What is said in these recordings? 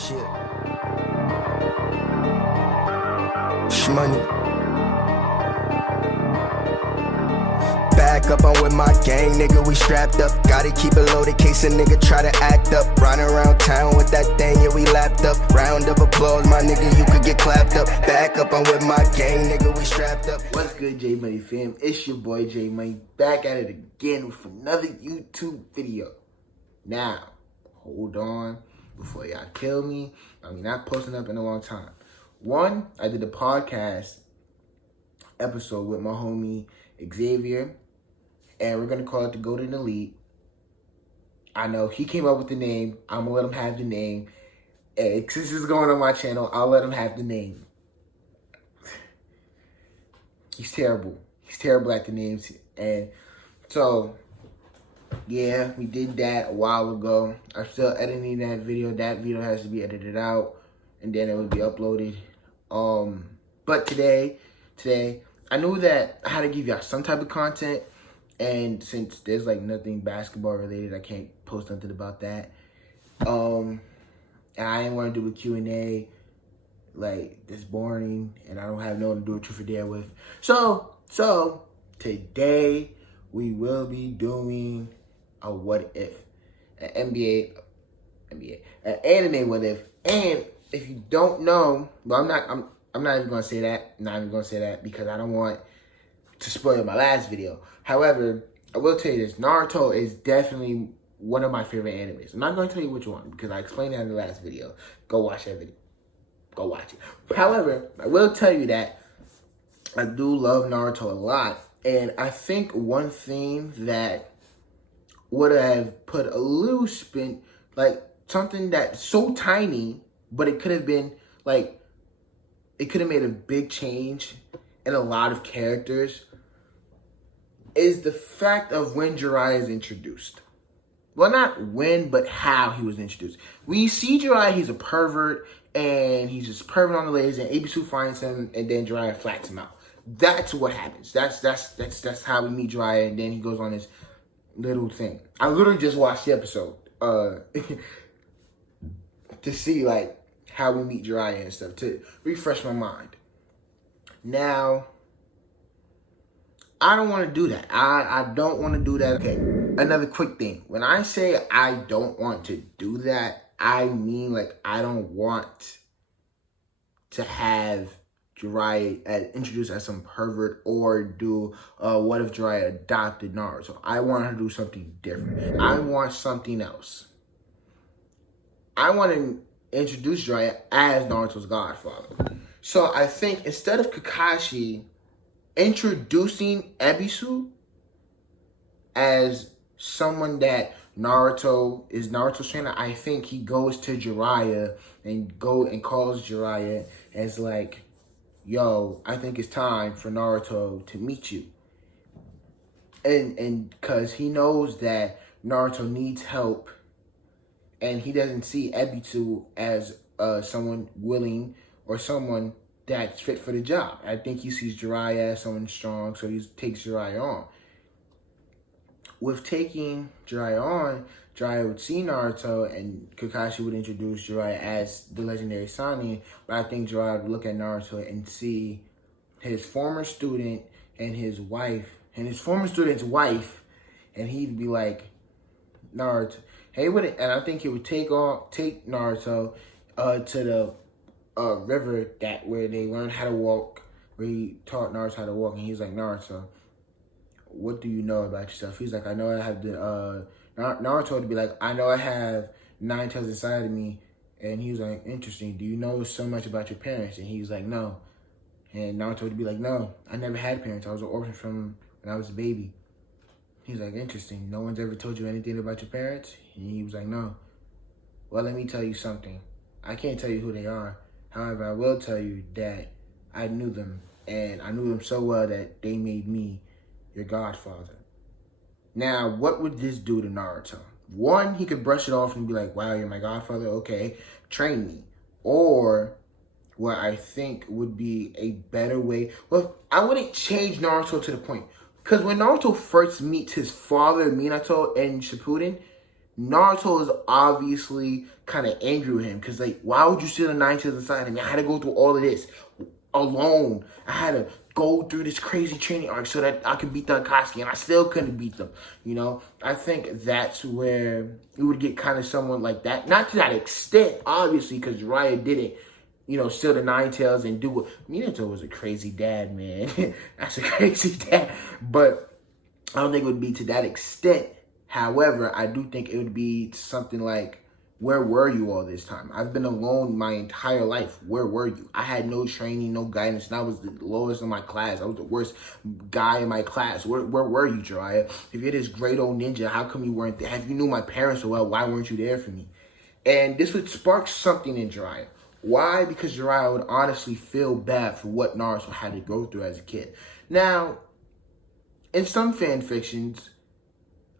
Shit. Shmoney. Back up, I'm with my gang, nigga, we strapped up. Gotta keep it loaded, case a nigga try to act up. Riding around town with that thing, yeah, we lapped up. Round of applause, my nigga, you could get clapped up. Back up, I'm with my gang, nigga, we strapped up. What's good, J Money fam? It's your boy J Money, back at it again with another YouTube video. Now, hold on before y'all kill me. I'm not posting up in a long time. One, I did a podcast episode with my homie Xavier, and we're gonna call it the Golden Elite. I know he came up with the name. I'm gonna let him have the name. And since it's going on my channel, I'll let him have the name. He's terrible. He's terrible at the names. And so, yeah, we did that a while ago. I'm still editing that video. That video has to be edited out, and then it will be uploaded. But today, I knew that I had to give y'all some type of content. And since there's like nothing basketball related, I can't post nothing about that. And I didn't want to do a Q&A, like, it's boring, and I don't have no one to do a truth or dare with. So today we will be doing a what if, an an anime what if. And if you don't know, well, I'm not even gonna say that. Not even gonna say that because I don't want to spoil my last video. However, I will tell you this: Naruto is definitely one of my favorite animes. I'm not going to tell you which one because I explained that in the last video. Go watch that video. Go watch it. However, I will tell you that I do love Naruto a lot. And I think one thing that would have put a little spin, like something that's so tiny, but it could have been like, it could have made a big change in a lot of characters, is the fact of when Jiraiya is introduced. Well, not when, but how he was introduced. We see Jiraiya, he's a pervert, and he's just pervert on the ladies, and Ebisu finds him, and then Jiraiya flats him out. That's what happens. That's how we meet Jiraiya, and then he goes on this little thing. I literally just watched the episode to see like how we meet Jiraiya and stuff, to refresh my mind. Now, I don't want to do that. I don't want to do that. Okay, another quick thing. When I say I don't want to do that, I mean like I don't want to have Jiraiya introduced as some pervert or do what if Jiraiya adopted Naruto. I want to do something different. I want something else. I want to introduce Jiraiya as Naruto's godfather. So I think instead of Kakashi introducing Ebisu as someone that Naruto is Naruto's trainer, I think he goes to Jiraiya and calls Jiraiya and is like, yo, I think it's time for Naruto to meet you. And because he knows that Naruto needs help, and he doesn't see Ebisu as someone willing or someone that's fit for the job. I think he sees Jiraiya as someone strong, so he takes Jiraiya on. With taking Jiraiya on, Jiraiya would see Naruto, and Kakashi would introduce Jiraiya as the legendary Sannin, but I think Jiraiya would look at Naruto and see his former student and his wife, and his former student's wife, and he'd be like, Naruto, hey, and I think he would take Naruto to the river where they learned how to walk, where he taught Naruto how to walk, and he's like, Naruto, what do you know about yourself? He's like, I know I have the, Naruto would be like, I know I have 9 tails inside of me, and he's like, interesting, do you know so much about your parents? And he's like, no. And Naruto would be like, no, I never had parents, I was an orphan from when I was a baby. He's like, interesting, no one's ever told you anything about your parents? And he was like, no. Well, let me tell you something. I can't tell you who they are. However, I will tell you that I knew them, and I knew them so well that they made me your godfather. Now, what would this do to Naruto? One, he could brush it off and be like, wow, you're my godfather, okay, train me. Or what I think would be a better way, well, I wouldn't change Naruto to the point, because when Naruto first meets his father, Minato, and Shippuden, Naruto is obviously kind of angry with him because, like, why would you steal the nine tails inside him? I had to go through all of this alone. I had to go through this crazy training arc so that I could beat the Akatsuki, and I still couldn't beat them. You know, I think that's where you would get kind of someone like that. Not to that extent, obviously, because Jiraiya didn't, you know, steal the nine tails and do what. Minato was a crazy dad, man. That's a crazy dad. But I don't think it would be to that extent. However, I do think it would be something like, where were you all this time? I've been alone my entire life. Where were you? I had no training, no guidance, and I was the lowest in my class. I was the worst guy in my class. Where were you, Jiraiya? If you're this great old ninja, how come you weren't there? If you knew my parents so well, why weren't you there for me? And this would spark something in Jiraiya. Why? Because Jiraiya would honestly feel bad for what Naruto had to go through as a kid. Now, in some fan fictions,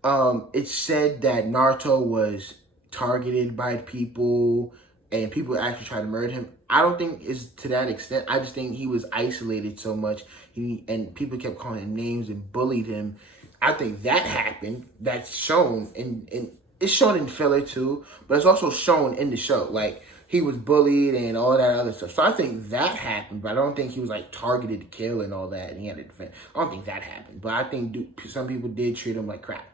it's said that Naruto was targeted by people and people actually tried to murder him. I don't think it's to that extent. I just think he was isolated so much and people kept calling him names and bullied him. I think that happened. That's shown and it's shown in filler too, but it's also shown in the show. Like, he was bullied and all that other stuff. So I think that happened, but I don't think he was like targeted to kill and all that and he had to defend. I don't think that happened, but I think some people did treat him like crap.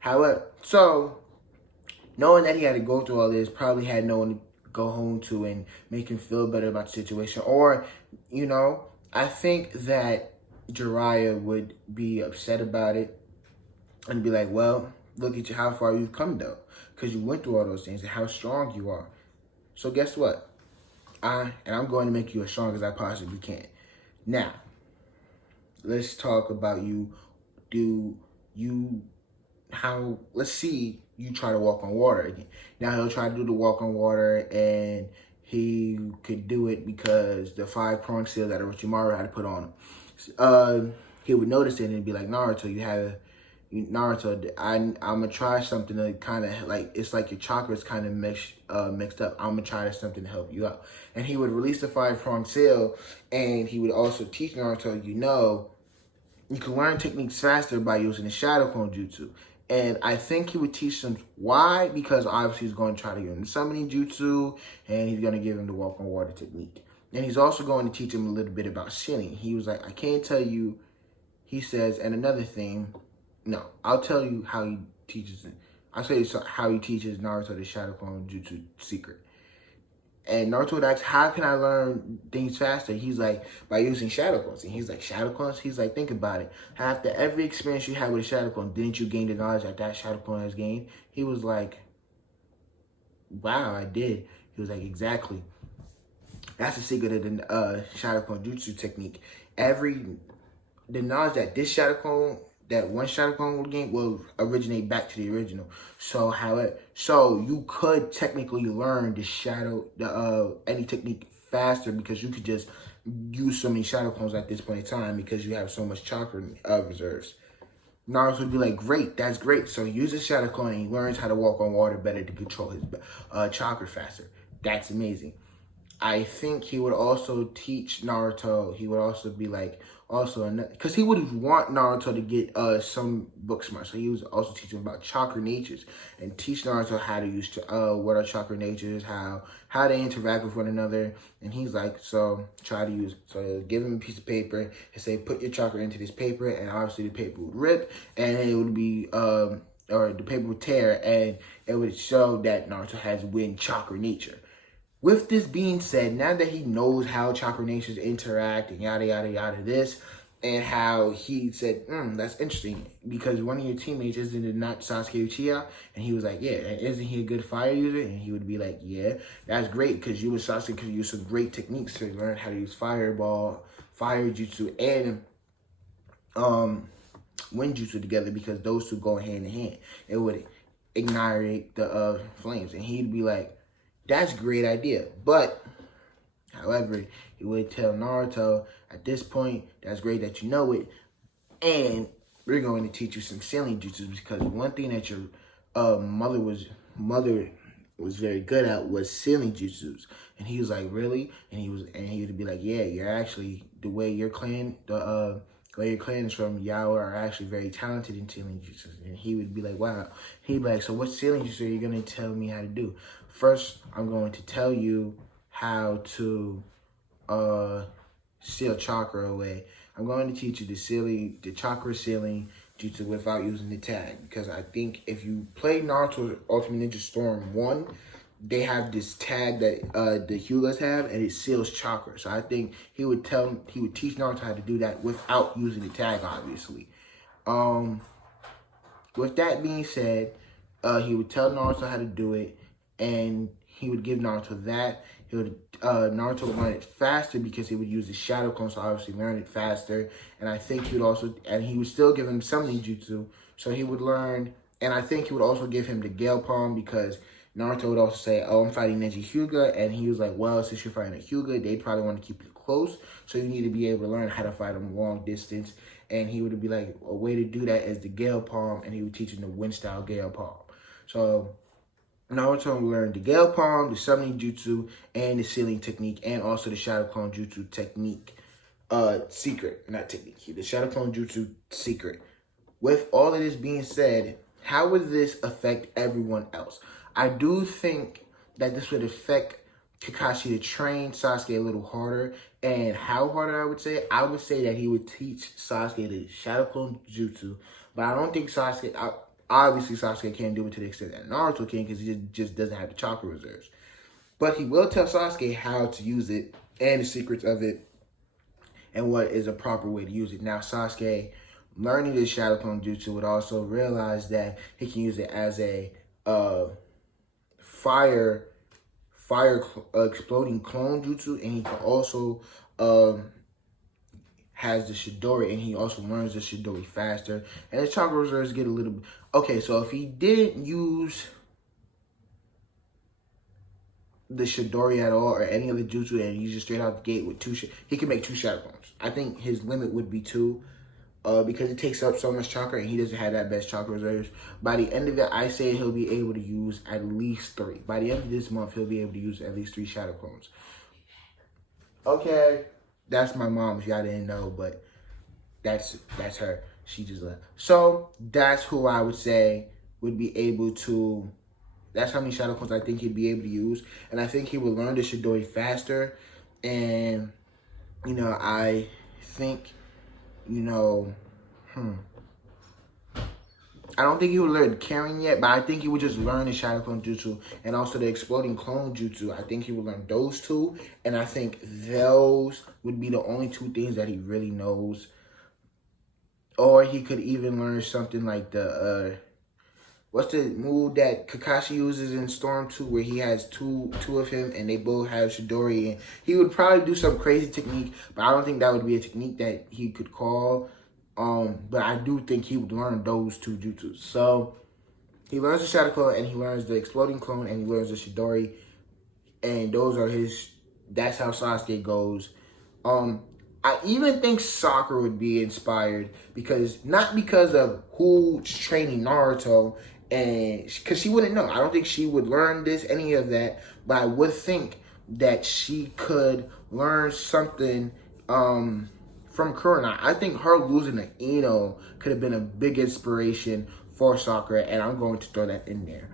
However, so knowing that he had to go through all this, probably had no one to go home to and make him feel better about the situation. Or, you know, I think that Jiraiya would be upset about it and be like, well, look at you, how far you've come though, because you went through all those things and how strong you are. So guess what? I'm going to make you as strong as I possibly can. Now, let's talk about let's see you try to walk on water again. Now he'll try to do the walk on water, and he could do it because the 5-pronged seal that Orochimaru had to put on him. He would notice it and be like, Naruto, I'm gonna try something to kind of like, it's like your chakras kind of mixed up. I'm gonna try something to help you out. And he would release the 5-pronged seal, and he would also teach Naruto, you can learn techniques faster by using the Shadow Clone Jutsu. And I think he would teach them why, because obviously he's going to try to give him the summoning jutsu, and he's going to give him the walk on water technique. And he's also going to teach him a little bit about sinning. He was like, I can't tell you, he says, and another thing, no, I'll tell you how he teaches it. I'll tell you how he teaches Naruto the Shadow Clone Jutsu secret. And Naruto would ask, how can I learn things faster? He's like, by using Shadow Clones. And he's like, Shadow Clones? He's like, think about it. After every experience you had with a Shadow Clone, didn't you gain the knowledge that Shadow Clone has gained? He was like, wow, I did. He was like, exactly. That's the secret of the Shadow Clone Jutsu technique. The knowledge that this Shadow Clone, that one Shadow Clone will gain, will originate back to the original. So you could technically learn any technique faster because you could just use so many Shadow Clones at this point in time because you have so much chakra reserves. Naruto would be like, great, that's great. So he uses Shadow Clone and he learns how to walk on water better to control his chakra faster. That's amazing. I think he would also teach Naruto. He would also be like, because he would want Naruto to get some book smart. So he was also teaching about chakra natures and teach Naruto how to use what are chakra natures, how they interact with one another. And he's like, so give him a piece of paper and say, put your chakra into this paper, and obviously the paper would rip, and it would be or the paper would tear, and it would show that Naruto has wind chakra nature. With this being said, now that he knows how chakra natures interact and yada, yada, yada, this, and how he said, that's interesting, because one of your teammates, isn't it not Sasuke Uchiha? And he was like, yeah, and isn't he a good fire user? And he would be like, yeah, that's great, because you and Sasuke could use some great techniques to learn how to use fireball, fire jutsu, and wind jutsu together, because those two go hand in hand. It would ignite the flames. And he'd be like, that's a great idea. But, however, he would tell Naruto, at this point, that's great that you know it, and we're going to teach you some sealing jutsus, because one thing that your mother was very good at was sealing jutsus. And he was like, really? And he would be like, yeah, you're actually, the way your clan, where your clan is from, y'all are actually very talented in sealing jutsu. And he would be like, wow. He'd be like, so what sealing jutsu are you going to tell me how to do? First, I'm going to tell you how to seal chakra away. I'm going to teach you the chakra sealing jutsu without using the tag. Because I think if you play Naruto Ultimate Ninja Storm 1, they have this tag that the Hyugas have, and it seals chakra. So I think he would teach Naruto how to do that without using the tag, obviously. With that being said, he would tell Naruto how to do it, and he would give Naruto that. Naruto would learn it faster because he would use the Shadow Clone, so obviously learn it faster. And I think he would still give him some ninjutsu, so he would learn. And I think he would also give him the Gale Palm because Naruto would also say, oh, I'm fighting Neji Hyuga. And he was like, well, since you're fighting a Hyuga, they probably want to keep you close. So you need to be able to learn how to fight them long distance. And he would be like, a way to do that is the Gale Palm. And he would teach him the Wind Style Gale Palm. So Naruto learned the Gale Palm, the Summoning Jutsu, and the Sealing Technique, and also the Shadow Clone Jutsu Technique. Secret, not technique. The Shadow Clone Jutsu Secret. With all of this being said, how would this affect everyone else? I do think that this would affect Kakashi to train Sasuke a little harder. And how harder I would say that he would teach Sasuke the Shadow Clone Jutsu. But I don't think obviously Sasuke can't do it to the extent that Naruto can because he just doesn't have the chakra reserves. But he will tell Sasuke how to use it and the secrets of it and what is a proper way to use it. Now Sasuke, learning the Shadow Clone Jutsu, would also realize that he can use it as a fire exploding clone jutsu, and he can also has the Chidori, and he also learns the Chidori faster, and his chakra reserves get a little bit. Okay, so if he didn't use the Chidori at all or any other jutsu, and he's just straight out the gate with he can make 2 Shadow Clones. I think his limit would be 2. Because it takes up so much chakra and he doesn't have that best chakra reserves. By the end of it, I say he'll be able to use at least 3. By the end of this month, he'll be able to use at least 3 Shadow Clones. Okay, that's my mom, if y'all didn't know, but that's her. She just left. So that's who I would say would be able to. That's how many Shadow Clones I think he'd be able to use, and I think he would learn the Chidori faster. And I think. I don't think he would learn carrying yet, but I think he would just learn the Shadow Clone Jutsu and also the Exploding Clone Jutsu. I think he would learn those 2, and I think those would be the only 2 things that he really knows. Or he could even learn something like the, what's the move that Kakashi uses in Storm 2 where he has two of him and they both have Chidori, and he would probably do some crazy technique, but I don't think that would be a technique that he could call. But I do think he would learn those 2 jutsus. So he learns the Shadow Clone and he learns the Exploding Clone and he learns the Chidori, and those are that's how Sasuke goes. I even think Sakura would be inspired not because of who's training Naruto, and because she wouldn't know. I don't think she would learn any of that, but I would think that she could learn something from Kurenai. I think her losing to Ino could have been a big inspiration for Sakura, and I'm going to throw that in there.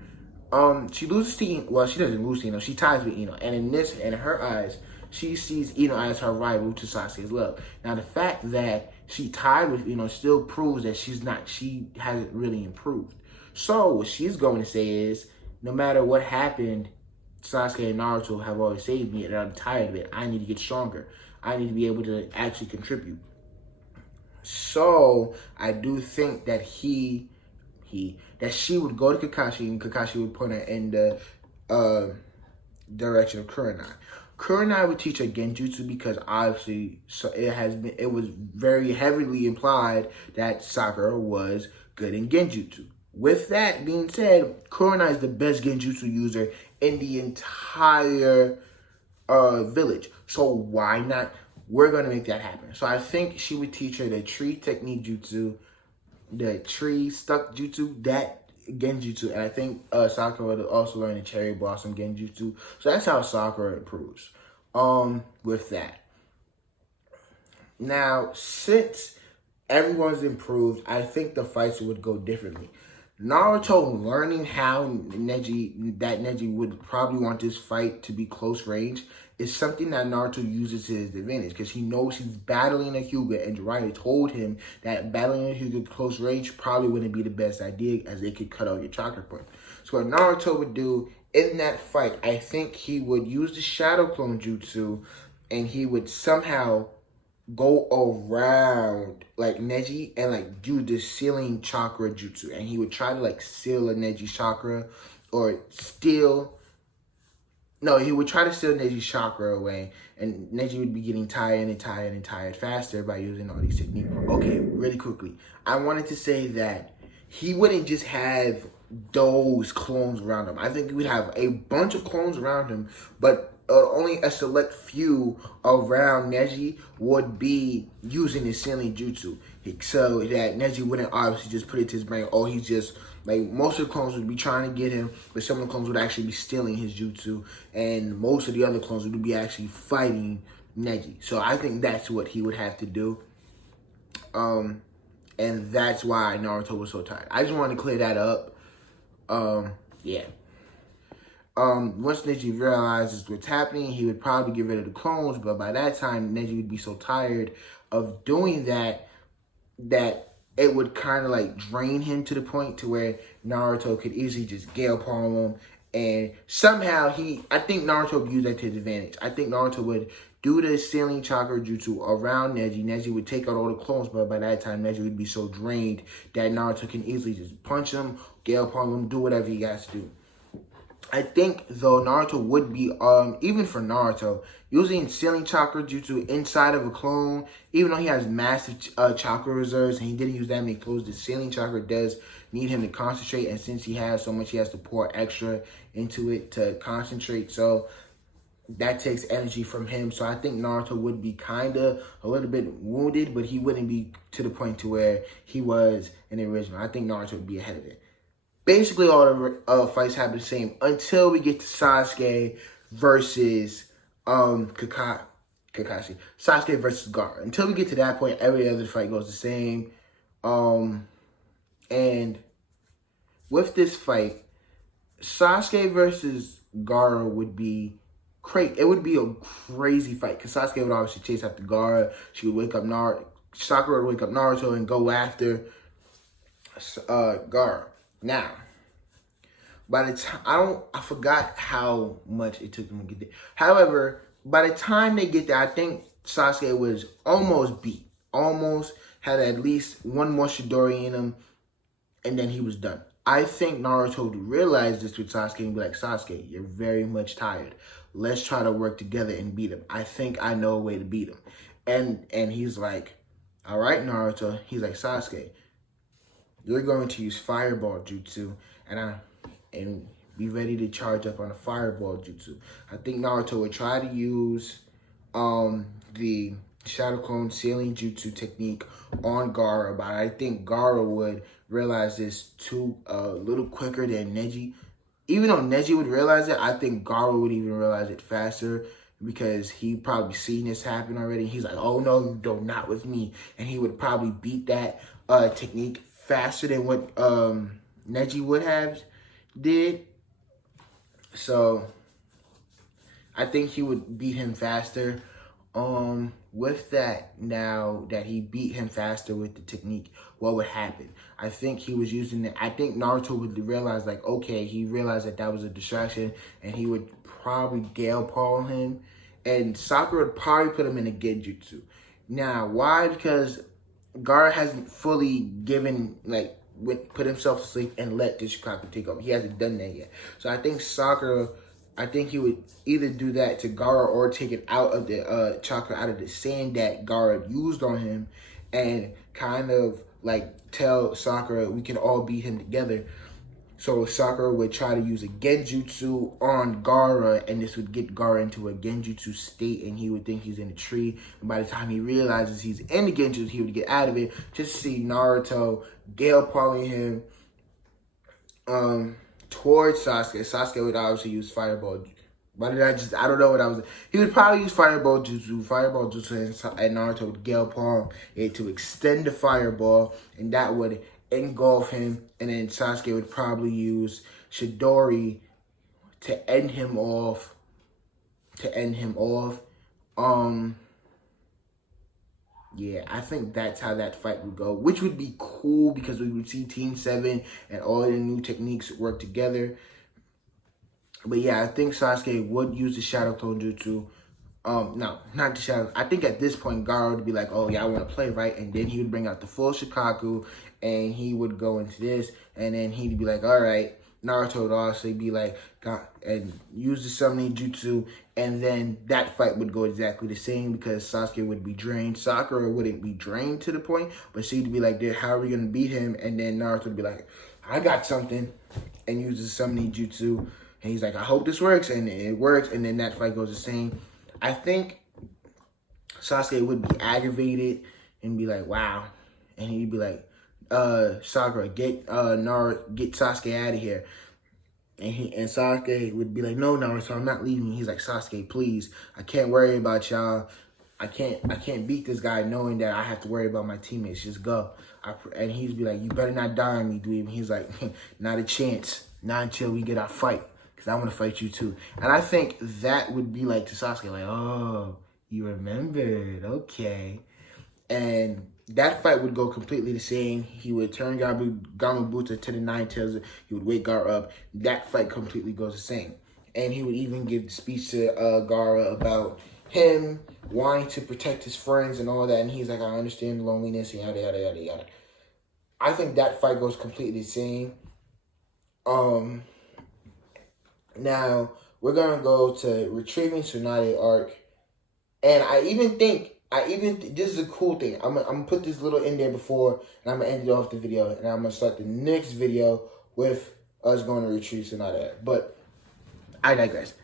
She loses to Ino. Well, she doesn't lose to Ino. She ties with Ino, and in her eyes, she sees Ino as her rival to Sasuke's love. Now, the fact that she tied with Ino still proves that she hasn't really improved. So what she's going to say is, no matter what happened, Sasuke and Naruto have always saved me, and I'm tired of it. I need to get stronger. I need to be able to actually contribute. So I do think that she would go to Kakashi, and Kakashi would put her in the direction of Kurenai. Kurenai would teach her Genjutsu because obviously it was very heavily implied that Sakura was good in Genjutsu. With that being said, Kurenai is the best Genjutsu user in the entire village. So why not? We're going to make that happen. So I think she would teach her the tree technique jutsu, the tree stuck jutsu, that Genjutsu. And I think Sakura would also learn the cherry blossom Genjutsu. So that's how Sakura improves with that. Now, since everyone's improved. I think the fights would go differently. Naruto learning how Neji would probably want this fight to be close range is something that Naruto uses to his advantage because he knows he's battling a Hyuga, and Jiraiya told him that battling a Hyuga close range probably wouldn't be the best idea as it could cut out your chakra point. So what Naruto would do in that fight, I think he would use the Shadow Clone Jutsu, and he would somehow go around like Neji and like do the sealing chakra jutsu, and he would try to like seal a Neji chakra or steal. No, he would try to steal Neji's chakra away, and Neji would be getting tired and tired and tired faster by using all these techniques. Okay, really quickly, I wanted to say that he wouldn't just have those clones around him. I think he would have a bunch of clones around him, but only a select few around Neji would be using his sealing jutsu, so that Neji wouldn't obviously just put it to his brain, oh, he's just, like, most of the clones would be trying to get him, but some of the clones would actually be stealing his jutsu, and most of the other clones would be actually fighting Neji. So I think that's what he would have to do, and that's why Naruto was so tired. I just wanted to clear that up. Yeah. Once Neji realizes what's happening, he would probably get rid of the clones, but by that time, Neji would be so tired of doing that it would kind of like drain him to the point to where Naruto could easily just gale palm him, and somehow I think Naruto would use that to his advantage. I think Naruto would do the sealing chakra jutsu around Neji. Neji would take out all the clones, but by that time, Neji would be so drained that Naruto can easily just punch him, gale palm him, do whatever he has to do. I think, though, Naruto would be, even for Naruto, using sealing chakra jutsu inside of a clone, even though he has massive chakra reserves and he didn't use that many clones, the sealing chakra does need him to concentrate, and since he has so much, he has to pour extra into it to concentrate, so that takes energy from him. So I think Naruto would be kind of a little bit wounded, but he wouldn't be to the point to where he was in the original. I think Naruto would be ahead of it. Basically, all the fights happen the same until we get to Sasuke versus Kakashi. Sasuke versus Gaara. Until we get to that point, every other fight goes the same. And with this fight, Sasuke versus Gaara would be crazy. It would be a crazy fight because Sasuke would obviously chase after Gaara. She would wake up Sakura would wake up Naruto and go after Gaara. Now, by the time, I forgot how much it took them to get there. However, by the time they get there, I think Sasuke was almost beat. Almost had at least one more Chidori in him, and then he was done. I think Naruto would realize this with Sasuke and be like, Sasuke, you're very much tired. Let's try to work together and beat him. I think I know a way to beat him. And he's like, all right, Naruto. He's like, Sasuke, you're going to use Fireball Jutsu, and be ready to charge up on the Fireball Jutsu. I think Naruto would try to use the Shadow Clone Sealing Jutsu technique on Gaara, but I think Gaara would realize this a little quicker than Neji. Even though Neji would realize it, I think Gaara would even realize it faster because he probably seen this happen already. He's like, oh no, no, not with me. And he would probably beat that technique faster than what Neji would have did. So I think he would beat him faster. With that, now that he beat him faster with the technique, what would happen? I think he was using it. I think Naruto would realize, like, okay, he realized that was a distraction, and he would probably gale palm him, and Sakura would probably put him in a genjutsu. Now, why? Because Gaara hasn't fully given, like, put himself to sleep and let the Chikage take over. He hasn't done that yet. So I think Sakura, I think he would either do that to Gaara or take it out of the chakra, out of the sand that Gaara used on him, and kind of like tell Sakura we can all beat him together. So Sakura would try to use a genjutsu on Gaara, and this would get Gaara into a genjutsu state, and he would think he's in a tree. And by the time he realizes he's in the genjutsu, he would get out of it. Just to see Naruto gale palming him towards Sasuke. Sasuke would obviously use Fireball Why did I don't know what I was. He would probably use Fireball Jutsu. Fireball Jutsu and Naruto would gale palm it to extend the Fireball, and that would engulf him. And then Sasuke would probably use Chidori to end him off. Yeah, I think that's how that fight would go, which would be cool because we would see Team 7 and all the new techniques work together. But yeah, I think Sasuke would use the Shadow Clone Jutsu. No, not the Shadow. I think at this point, Gaara would be like, oh, yeah, I want to play, right? And then he would bring out the full Shikaku, and he would go into this, and then he'd be like, all right. Naruto would also be like, and use the summoning jutsu, and then that fight would go exactly the same because Sasuke would be drained. Sakura wouldn't be drained to the point, but she'd be like, how are we going to beat him? And then Naruto would be like, I got something, and use the summoning jutsu. And he's like, I hope this works, and it works, and then that fight goes the same. I think Sasuke would be aggravated and be like, wow. And he'd be like, Sakura, get Sasuke out of here. And Sasuke would be like, no, Naruto, I'm not leaving. He's like, Sasuke, please. I can't worry about y'all. I can't beat this guy knowing that I have to worry about my teammates. Just go. And he'd be like, you better not die on me, dweeb. And he's like, not a chance. Not until we get our fight. Because I want to fight you too. And I think that would be like to Sasuke, like, oh, you remembered. Okay. And that fight would go completely the same. He would turn Gamabutsu to the Nine Tails. He would wake Gaara up. That fight completely goes the same. And he would even give the speech to Gaara about him wanting to protect his friends and all that. And he's like, I understand the loneliness, yada, yada, yada, yada. I think that fight goes completely the same. Now, we're going to go to Retrieving Tsunade arc. And I even think, this is a cool thing. I'm gonna put this little in there before, and I'm gonna end it off the video, and I'm gonna start the next video with us going to retrieve Tsunade. But I digress.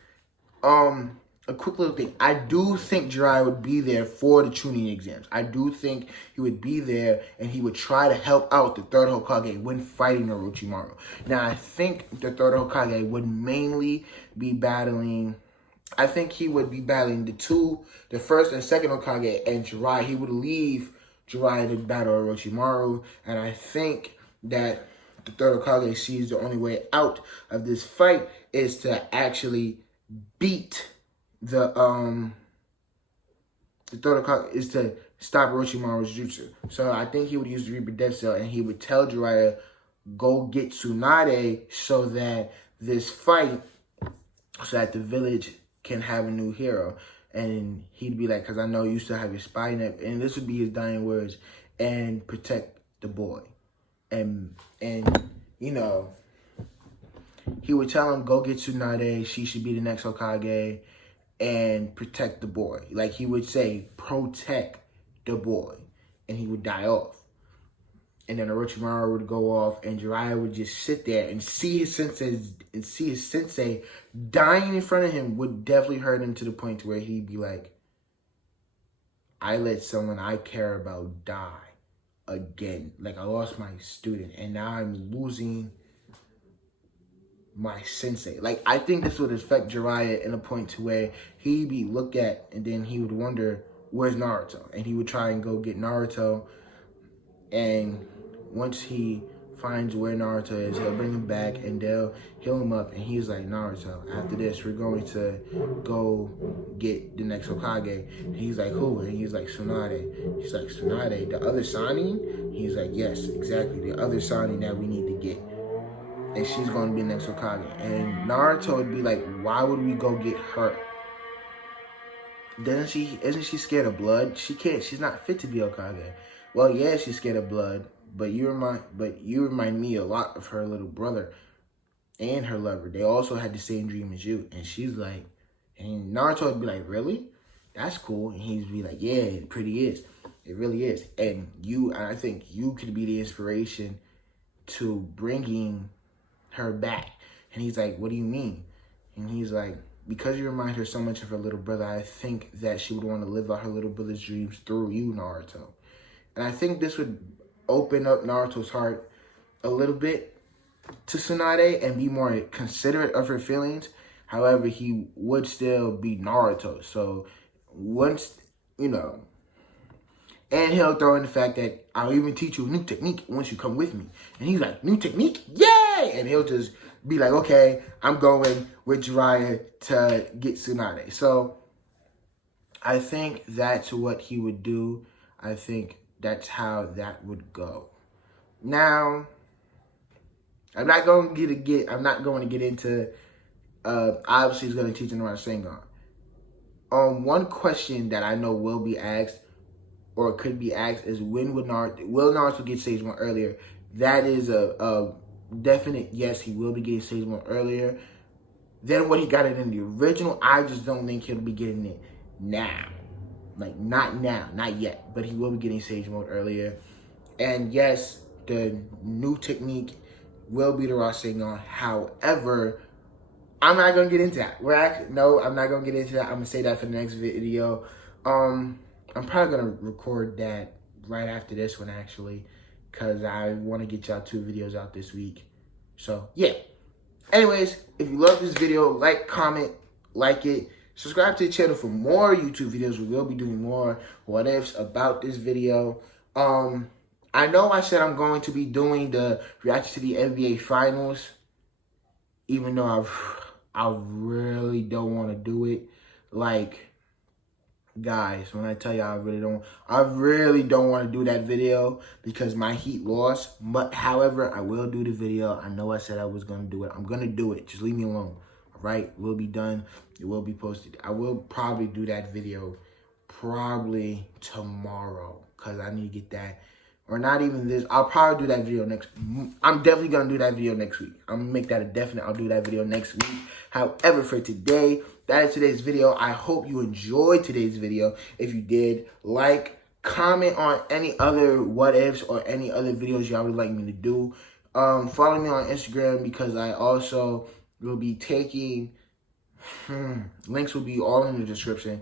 A quick little thing. I do think Jiraiya would be there for the Chunin exams. I do think he would be there, and he would try to help out the third Hokage when fighting Orochimaru. Now, I think the third Hokage would mainly be battling. I think he would be battling the first and second Hokage and Jiraiya. He would leave Jiraiya to battle Orochimaru. And I think that the third Hokage sees the only way out of this fight is to actually beat the third Hokage, is to stop Orochimaru's jutsu. So I think he would use the Reaper Death Cell, and he would tell Jiraiya, go get Tsunade so that this fight, so that the village can have a new hero. And he'd be like, because I know you still have your spy net, and this would be his dying words, and protect the boy. And you know, he would tell him, go get Tsunade, she should be the next Hokage, and protect the boy. Like he would say, protect the boy, and he would die off. And then Orochimaru would go off, and Jiraiya would just sit there and see his sensei dying in front of him would definitely hurt him to the point to where he'd be like, I let someone I care about die again. Like, I lost my student, and now I'm losing my sensei. Like, I think this would affect Jiraiya in a point to where he'd be looked at, and then he would wonder, where's Naruto? And he would try and go get Naruto, and once he finds where Naruto is, he'll bring him back, and they'll heal him up, and he's like, Naruto, after this, we're going to go get the next Hokage. And he's like, who? And he's like, Tsunade. He's like, Tsunade, the other Sannin? He's like, yes, exactly, the other Sannin that we need to get. And she's going to be the next Hokage. And Naruto would be like, why would we go get her? Isn't she scared of blood? She's not fit to be Hokage. Well, yeah, she's scared of blood, but you remind me a lot of her little brother and her lover. They also had the same dream as you. And she's like, and Naruto would be like, really? That's cool. And he'd be like, yeah, it pretty is. It really is. And I think you could be the inspiration to bringing her back. And he's like, what do you mean? And he's like, because you remind her so much of her little brother, I think that she would want to live out her little brother's dreams through you, Naruto. And I think this would open up Naruto's heart a little bit to Tsunade and be more considerate of her feelings. However, he would still be Naruto. So once, you know, and he'll throw in the fact that I'll even teach you a new technique once you come with me. And he's like, new technique? Yay! And he'll just be like, okay, I'm going with Jiraiya to get Tsunade. So I think that's what he would do. I think that's how that would go. Now, I'm not going to get into obviously he's going to teach him Rasengan. One question that I know will be asked, or could be asked, is when will Naruto get Stage 1 earlier? That is a definite yes, he will be getting Stage 1 earlier than what he got it in the original. I just don't think he'll be getting it now. Like, not now, not yet, but he will be getting Sage Mode earlier. And yes, the new technique will be the Rasengan. However, I'm not going to get into that. No, I'm not going to get into that. I'm going to say that for the next video. I'm probably going to record that right after this one, actually, because I want to get y'all 2 videos out this week. So, yeah. Anyways, if you love this video, like, comment, like it. Subscribe to the channel for more YouTube videos. We will be doing more what ifs about this video. I know I said I'm going to be doing the reaction to the NBA Finals, even though I really don't want to do it. Like, guys, when I tell you I really don't want to do that video because my Heat lost. But however, I will do the video. I know I said I was going to do it. I'm going to do it. Just leave me alone. All right? It will be done. It will be posted. I will probably do that video probably tomorrow because I need to get that. Or not even this. I'll probably do that video next. I'm definitely going to do that video next week. I'm going to make that a definite. I'll do that video next week. However, for today, that is today's video. I hope you enjoyed today's video. If you did, like, comment on any other what ifs or any other videos y'all would like me to do. Follow me on Instagram because I also will be taking... links will be all in the description.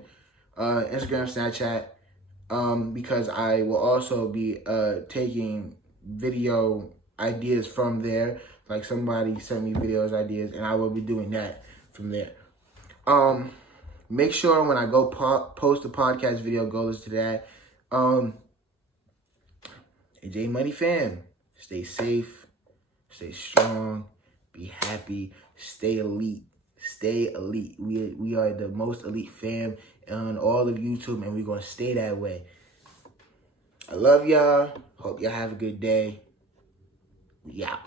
Instagram, Snapchat. Because I will also be taking video ideas from there. Like somebody sent me videos, ideas, and I will be doing that from there. Make sure when I go post a podcast video, go listen to that. AJ Money fam, stay safe, stay strong, be happy, stay elite. Stay elite. We are the most elite fam on all of YouTube, and we're going to stay that way. I love y'all. Hope y'all have a good day. We out.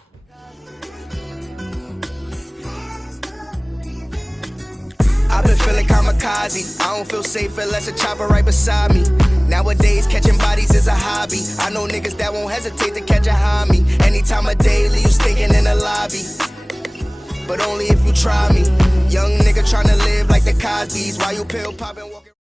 I've been feeling kamikaze. I don't feel safe unless a chopper right beside me. Nowadays, catching bodies is a hobby. I know niggas that won't hesitate to catch a homie. Any time of day, leave you stinking in the lobby. But only if you try me. Young nigga tryna live like the Cosbys. While you pill poppin', walking.